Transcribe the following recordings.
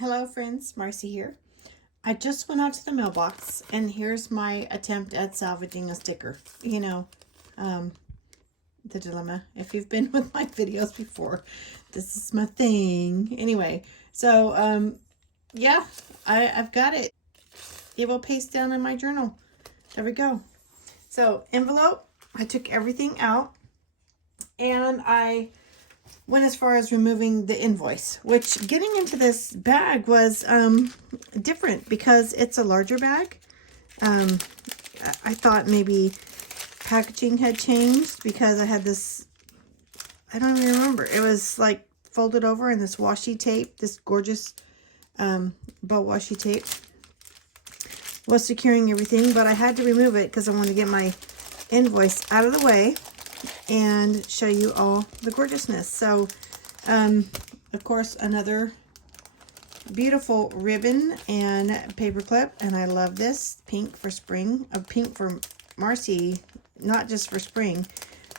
Hello friends, Marcy here. I just went out to the mailbox and here's my attempt at salvaging a sticker. You know, the dilemma. If you've been with my videos before, this is my thing. Anyway, so yeah, I've got it. It will paste down in my journal. There we go. So envelope, I took everything out and I went as far as removing the invoice, which getting into this bag was different because it's a larger bag. I thought maybe packaging had changed because I had this, I don't even remember. It was like folded over in this washi tape, this gorgeous bow washi tape was securing everything, but I had to remove it because I wanted to get my invoice out of the way and show you all the gorgeousness. So, of course, another beautiful ribbon and paper clip, and I love this pink for spring, pink for Marcy, not just for spring.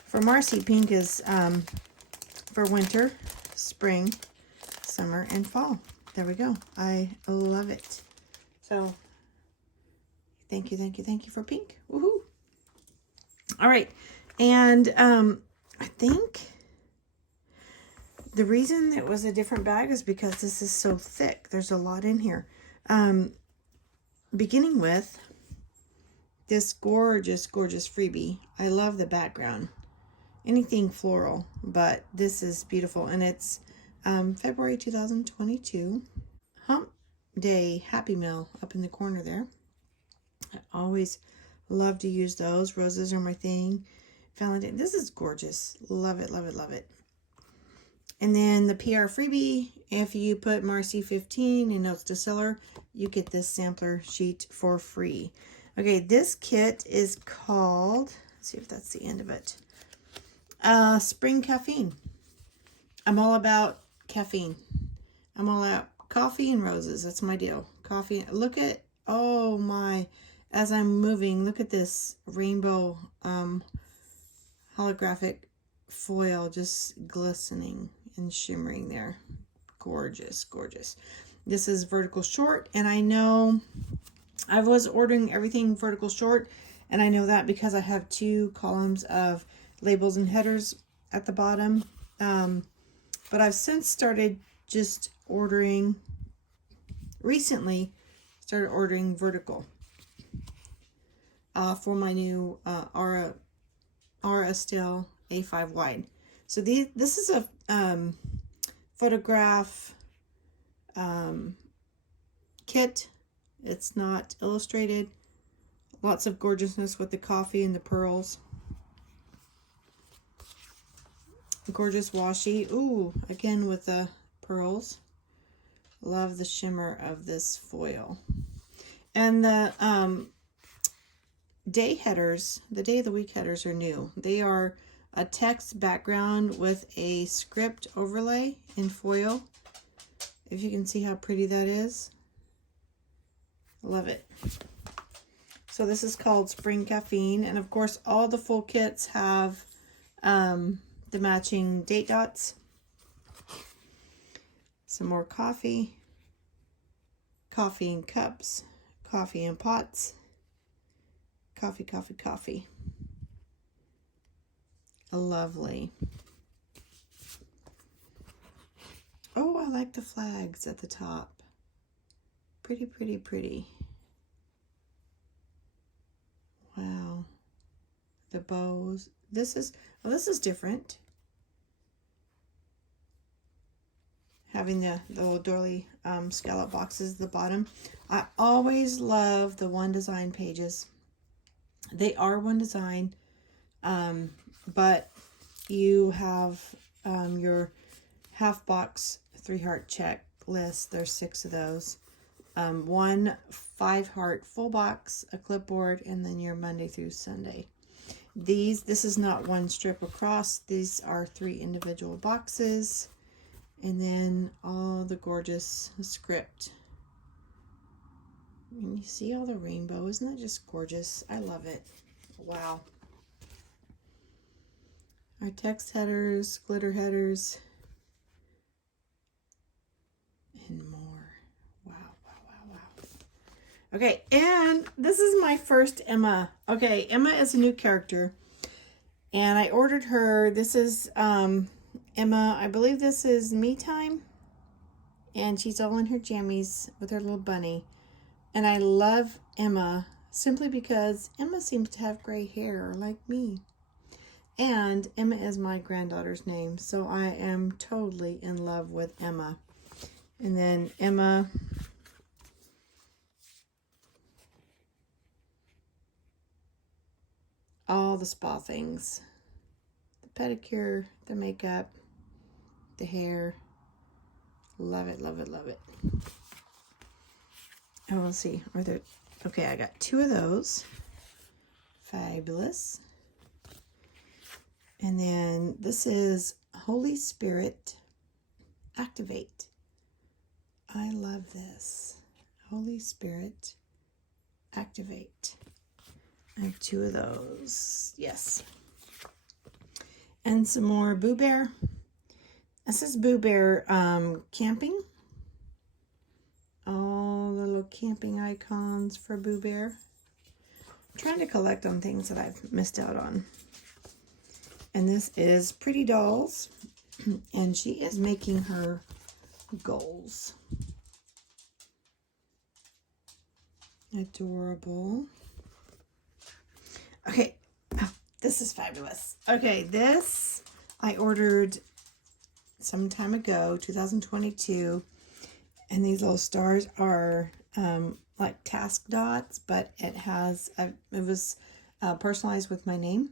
For Marcy, pink is for winter, spring, summer, and fall. There we go. I love it. So, thank you, thank you, thank you for pink. Woohoo! All right. And I think the reason it was a different bag is because this is so thick. There's a lot in here. Beginning with this gorgeous, gorgeous freebie. I love the background. Anything floral, but this is beautiful. And it's February 2022. Hump Day Happy Mail up in the corner there. I always love to use those. Roses are my thing. Valentine. This is gorgeous. Love it, love it, love it. And then the PR freebie, if you put Marcy 15 in notes to seller, you get this sampler sheet for free. Okay, this kit is called, let's see if that's the end of it. Spring Caffeine. I'm all about caffeine. I'm all out coffee and roses. That's my deal. Coffee. Look at, oh my, as I'm moving, look at this rainbow holographic foil just glistening and shimmering there. Gorgeous, gorgeous. This is vertical short, and I know I was ordering everything vertical short, and I know that because I have 2 columns of labels and headers at the bottom. But I've since started just ordering, recently started ordering vertical for my new Aura Estelle A5 wide. So this is a photograph kit. It's not illustrated. Lots of gorgeousness with the coffee and the pearls. Gorgeous washi. Ooh, again with the pearls. Love the shimmer of this foil. And the day headers, the day of the week headers are new. They are a text background with a script overlay in foil. If you can see how pretty that is. Love it. So this is called Spring Caffeine. And of course, all the full kits have the matching date dots. Some more coffee. Coffee in cups. Coffee in pots. Coffee, coffee, coffee. Lovely. Oh, I like the flags at the top. Pretty, pretty, pretty. Wow. The bows. This is different. Having the little doily scallop boxes at the bottom. I always love the One Design pages. They are One Design, but you have your half box 3-heart checklist. There's 6 of those. 1 5-heart full box, a clipboard, and then your Monday through Sunday. This is not one strip across. These are 3 individual boxes. And then all the gorgeous script. And you see all the rainbow. Isn't that just gorgeous? I love it. Wow. Our text headers, glitter headers, and more. Wow, wow, wow, wow. Okay, and this is my first Emma. Okay, Emma is a new character. And I ordered her, this is Emma, I believe this is Me Time. And she's all in her jammies with her little bunny. And I love Emma simply because Emma seems to have gray hair like me. And Emma is my granddaughter's name, so I am totally in love with Emma. And then Emma, all the spa things. The pedicure, the makeup, the hair. Love it, love it, love it. Oh, we'll see. Are there... Okay, I got 2 of those. Fabulous. And then this is Holy Spirit Activate. I love this. Holy Spirit Activate. I have 2 of those. Yes. And some more Boo Bear. This is Boo Bear camping. All the little camping icons for Boo Bear. I'm trying to collect on things that I've missed out on. And this is Pretty Dolls. And she is making her goals. Adorable. Okay. Oh, this is fabulous. Okay, this I ordered some time ago, 2022. And these little stars are like task dots, but it has, it was personalized with my name.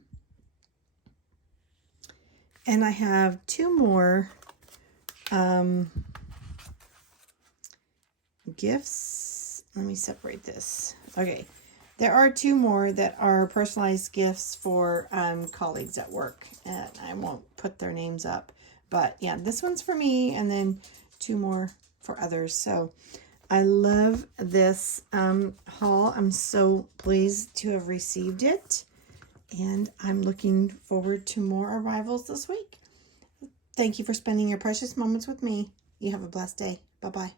And I have 2 more gifts. Let me separate this. Okay. There are 2 more that are personalized gifts for colleagues at work. And I won't put their names up. But yeah, this one's for me and then 2 more for others. So I love this haul. I'm so pleased to have received it. And I'm looking forward to more arrivals this week. Thank you for spending your precious moments with me. You have a blessed day. Bye-bye.